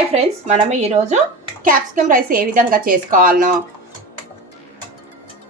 Hi friends, మనము ఈరోజు capsicum rice ఏ విధంగా చేసుకోవాలనో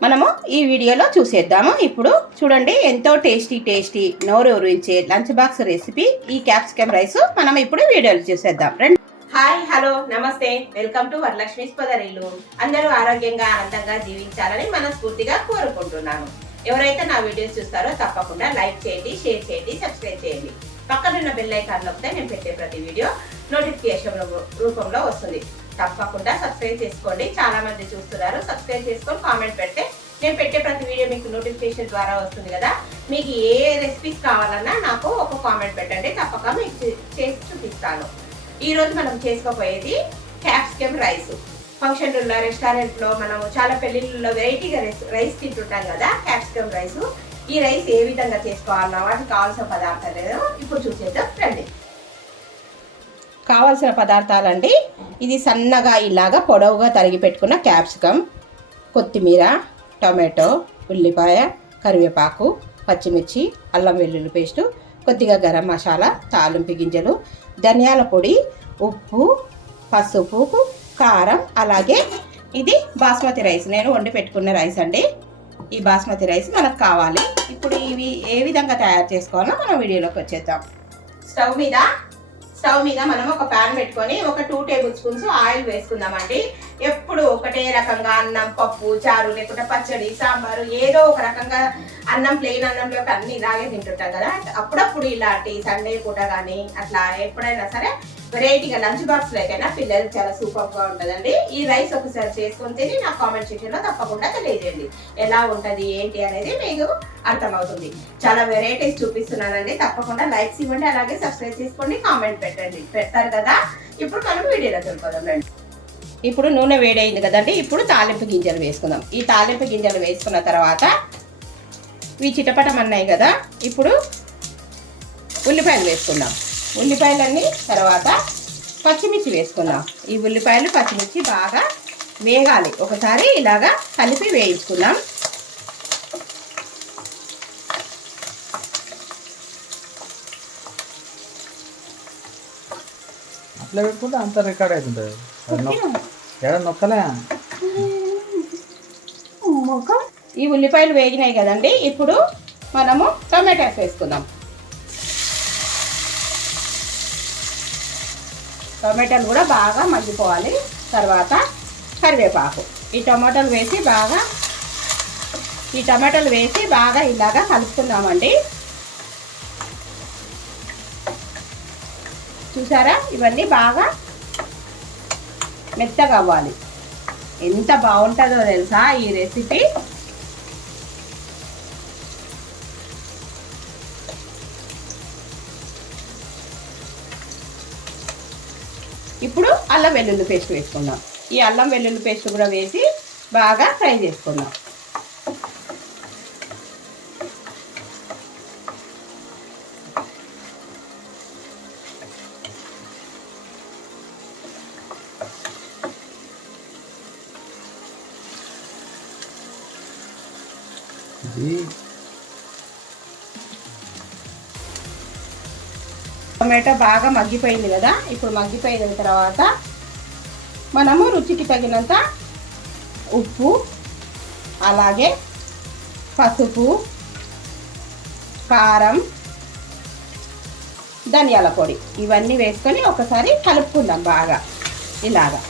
మనము ఈ వీడియోలో చూసేద్దాము. ఇప్పుడు చూడండి, ఎంతో టేస్టీ నోరు ఊరించే లంచ్ బాక్స్ రెసిపీ ఈ క్యాప్సికమ్ రైస్ మనం ఇప్పుడు వీడియోలో చూసేద్దాం. రండి. హాయ్, హలో, నమస్తే, వెల్కమ్ టు వరలక్ష్మీస్ పొదరిల్లు. అందరూ ఆరోగ్యంగా ఆనందంగా జీవించాలని మనస్ఫూర్తిగా కోరుకుంటున్నాను. ఎవరైతే నా వీడియోస్ చూస్తారో తప్పకుండా లైక్ చేయండి, షేర్ చేయండి, సబ్స్క్రైబ్ చేయండి. పక్కనున్న బెల్ ఐకాన్ నొక్కితే నేను పెట్టే ప్రతి వీడియో నోటిఫికేషన్ రూపంలో వస్తుంది. తప్పకుండా సబ్స్క్రైబ్ చేసుకోండి. చాలా మంది చూస్తున్నారు. సబ్స్క్రైబ్ చేసుకొని కామెంట్ పెడితే నేను పెట్టే ప్రతి వీడియో మీకు నోటిఫికేషన్ ద్వారా వస్తుంది కదా. మీకు ఏ రెసిపీస్ కావాలన్నా నాకు ఒక కామెంట్ పెట్టండి, తప్పక మీకు చేసి చూపిస్తాను. ఈరోజు మనం చేసుకోబోయేది క్యాప్సికమ్ రైస్. ఫంక్షన్లలో, రెస్టారెంట్లో మనం చాలా పెళ్ళిళ్ళలో వెరైటీగా రైస్ తింటుంటాం కదా, క్యాప్సికమ్ రైస్. ఈ రైస్ ఏ విధంగా చేసుకోవాలన్నా వాటికి కావాల్సిన పదార్థాలు ఇప్పుడు చూసేద్దాం రండి. కావాల్సిన పదార్థాలండి, ఇది సన్నగా ఇలాగా పొడవుగా తరిగి పెట్టుకున్న క్యాప్సికమ్, కొత్తిమీర, టొమాటో, ఉల్లిపాయ, కరివేపాకు, పచ్చిమిర్చి, అల్లం వెల్లుల్లి పేస్టు, కొద్దిగా గరం మసాలా, తాలింపు గింజలు, ధనియాల పొడి, ఉప్పు, పసుపు, కారం, అలాగే ఇది బాస్మతి రైస్, నేను వండి పెట్టుకున్న రైస్ అండి. ఈ బాస్మతి రైస్ మనకు కావాలి. ఇప్పుడు ఇవి ఏ విధంగా తయారు చేసుకోవాలో మనం వీడియోలోకి వచ్చేద్దాం. స్టవ్ మీద మనం ఒక ప్యాన్ పెట్టుకొని ఒక 2 టేబుల్ స్పూన్స్ ఆయిల్ వేసుకుందామండి. ఎప్పుడు ఒకటే రకంగా అన్నం, పప్పు, చారు, లేకుంటే పచ్చడి, సాంబారు, ఏదో ఒక రకంగా అన్నం, ప్లెయిన్ అన్నంలోకి అన్ని ఇలాగే తింటుంటాం కదా. అప్పుడప్పుడు ఇలాంటి సండే పూట కానీ అట్లా ఎప్పుడైనా సరే వెరైటీగా లంచ్ బాక్స్ లేకైనా పిల్లలు చాలా సూపర్గా ఉంటుందండి. ఈ రైస్ ఒకసారి చేసుకొని తిని నా కామెంట్ సెక్షన్లో తప్పకుండా తెలియజేయండి. ఎలా ఉంటుంది ఏంటి అనేది మీకు అర్థమవుతుంది. చాలా వెరైటీస్ చూపిస్తున్నానండి. తప్పకుండా లైక్స్ ఇవ్వండి, అలాగే సబ్స్క్రైబ్ చేసుకోండి, కామెంట్ పెట్టండి. పెడతారు కదా. ఇప్పుడు మనం వీడియోలో తెలుపుదాం రండి. ఇప్పుడు నూనె వేడైంది కదండి. ఇప్పుడు తాలింపు గింజలు వేసుకుందాం. ఈ తాలింపు గింజలు వేసుకున్న తర్వాత ఇవి చిటపటమన్నాయి కదా. ఇప్పుడు ఉల్లిపాయలు వేసుకుందాం. ఉల్లిపాయలన్నీ తర్వాత పచ్చిమిర్చి వేసుకుందాం. ఈ ఉల్లిపాయలు, పచ్చిమిర్చి బాగా వేగాలి. ఒకసారి ఇలాగా కలిపి వేయించుకుందాం. అట్లా పెట్టుకుంటే అంత రికార్డ్ అవుతుంటుంది. నొక్కలే. ఈ ఉల్లిపాయలు వేగినాయి కదండి. ఇప్పుడు మనము టొమాటోస్ వేసుకుందాం. టొమాటోలు కూడా బాగా మగ్గిపోవాలి. తర్వాత కరివేపాకు, ఈ టొమాటోలు వేసి బాగా ఇలాగా కలుపుకుందామండి. చూసారా, ఇవన్నీ బాగా మెత్తగా అవ్వాలి. ఎంత బాగుంటుందో తెలుసా ఈ రెసిపీ. ఇప్పుడు అల్లం వెల్లుల్లి పేస్ట్ వేసుకుందాం. ఈ అల్లం వెల్లుల్లి పేస్ట్ కూడా వేసి బాగా ఫ్రై చేసుకుందాం. టొమాటో బాగా మగ్గిపోయింది కదా. ఇప్పుడు మగ్గిపోయిన తర్వాత మనము రుచికి తగినంత ఉప్పు, అలాగే పసుపు, కారం, ధనియాల పొడి ఇవన్నీ వేసుకొని ఒకసారి కలుపుకుందాం బాగా ఇలాగా.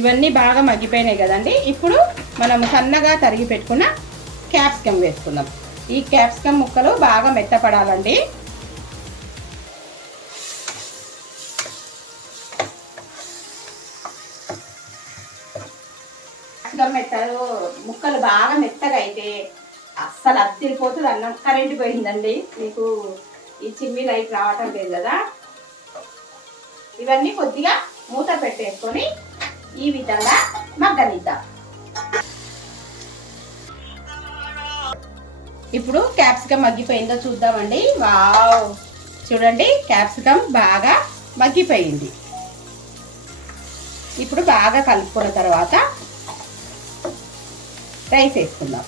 ఇవన్నీ బాగా మగ్గిపోయినాయి కదండి. ఇప్పుడు మనం సన్నగా తరిగి పెట్టుకున్న క్యాప్సికమ్ వేసుకుందాం. ఈ క్యాప్సికమ్ ముక్కలు బాగా మెత్తపడాలండి. క్యాప్సికమ్ ముక్కలు బాగా మెత్తగా అయితే అస్సలు అద్దిరిపోతుంది అన్నం. కరెంట్ పోయిందండి, మీకు ఈ చిమ్మి లైట్ రావటం లేదు కదా. ఇవన్నీ కొద్దిగా మూత పెట్టేసుకొని ఈ విధంగా మగ్గనిద్దాం. ఇప్పుడు క్యాప్సికమ్ మగ్గిపోయిందో చూద్దామండి. వావ్, చూడండి క్యాప్సికమ్ బాగా మగ్గిపోయింది. ఇప్పుడు బాగా కలుపుకున్న తర్వాత రైస్ వేసుకుందాం.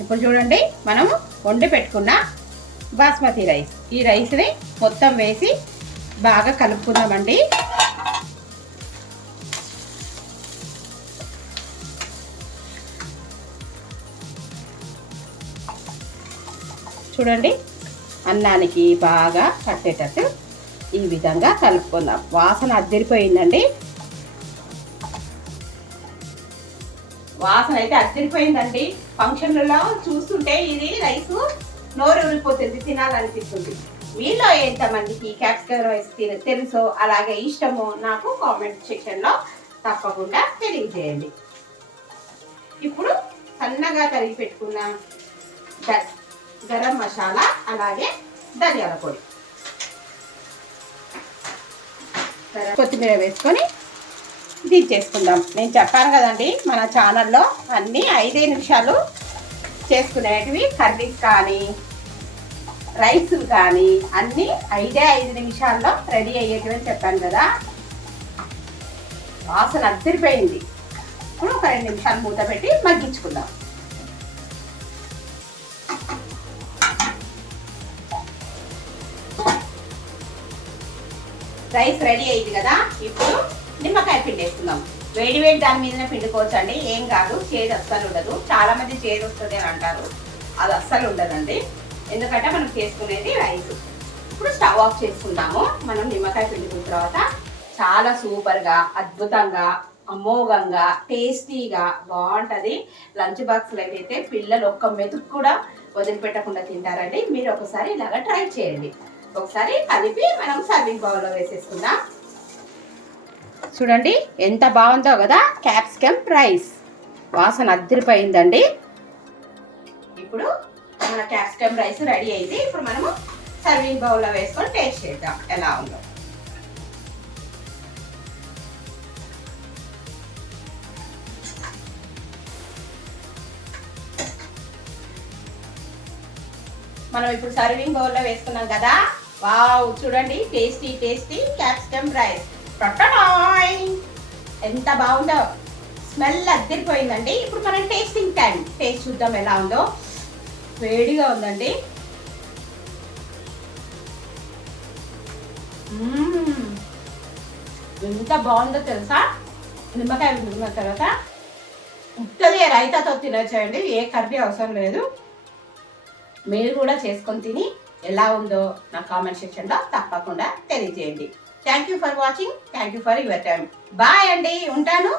ఇప్పుడు చూడండి, మనం వండి పెట్టుకున్న బాస్మతి రైస్, ఈ రైస్ని మొత్తం వేసి బాగా కలుపుకుందామండి. చూడండి, అన్నానికి బాగా పట్టేటట్టు ఈ విధంగా కలుపుకుందాం. వాసన అద్దరిపోయిందండి, వాసన అయితే అద్దరిపోయిందండి. ఫంక్షన్లలో చూస్తుంటే ఇది రైస్ నోరు ఊరిపోతుంది, తినాలనిపిస్తుంది. మీలో ఎంతమందికి క్యాప్సికమ్ రైస్ తెలుసో అలాగే ఇష్టమో నాకు కామెంట్ సెక్షన్లో తప్పకుండా తెలియజేయండి. ఇప్పుడు సన్నగా తరిగి పెట్టుకున్న గరం మసాలా అలాగే ధనియాల పొడి, కొత్తిమీర వేసుకొని దించేసుకుందాం. నేను చెప్పాను కదండి, మన ఛానల్లో అన్నీ 5 నిమిషాలు చేసుకునేటివి, కర్రీస్ కానీ రైస్ కానీ అన్నీ 5 నిమిషాల్లో రెడీ అయ్యేటివి అని చెప్పాను కదా. వాసన అద్దరిపోయింది. ఇప్పుడు ఒక 2 నిమిషాలు మూత పెట్టి మగ్గించుకుందాం. రైస్ రెడీ అయింది కదా, ఇప్పుడు నిమ్మకాయ పిండి వేసుకుందాం. వేడి వేడి దాని మీదనే పిండుకోవచ్చు అండి, ఏం కాదు. చేదు అస్సలు ఉండదు. చాలా మంది చేదు వస్తుంది అని అంటారు, అది అస్సలు ఉండదండి, ఎందుకంటే మనం చేసుకునేది రైస్. ఇప్పుడు స్టవ్ ఆఫ్ చేసుకుందాము. మనం నిమ్మకాయ పిండుకున్న తర్వాత చాలా సూపర్గా, అద్భుతంగా, అమోఘంగా, టేస్టీగా బాగుంటుంది. లంచ్ బాక్స్లో అయితే పిల్లలు ఒక్క మెతుకు కూడా వదిలిపెట్టకుండా తింటారండి. మీరు ఒకసారి ఇలాగా ట్రై చేయండి. ఒకసారి కలిపి మనం సర్వింగ్ బౌల్లో వేసేసుకుందాం. చూడండి ఎంత బాగుందో కదా, క్యాప్సికమ్ రైస్. వాసన అద్దరిపోయిందండి. ఇప్పుడు మన క్యాప్సికమ్ రైస్ రెడీ అయింది. ఇప్పుడు మనము సర్వింగ్ బౌల్లో వేసుకొని టేస్ట్ చేద్దాం ఎలా ఉందో. మనం ఇప్పుడు సర్వింగ్ బౌల్లో వేసుకున్నాం కదా. వావ్, చూడండి టేస్టీ టేస్టీ క్యాప్సికమ్ రైస్. ఎంత బాగుందో, స్మెల్ అద్దరిపోయిందండి. ఇప్పుడు మనం టేస్టింగ్ టైం, టేస్ట్ చూద్దాం ఎలా ఉందో. వేడిగా ఉందండి. ఎంత బాగుందో తెలుసా. నిమ్మకాయ పిండుకున్న తర్వాత ఉత్తది రైతాతో తినొచ్చండి, ఏ కర్రీ అవసరం లేదు. మీరు కూడా చేసుకొని తిని ఎలా ఉందో నా కామెంట్ సెక్షన్లో తప్పకుండా తెలియజేయండి. Thank you for watching. Thank you for your time. Bye అండి, ఉంటాను.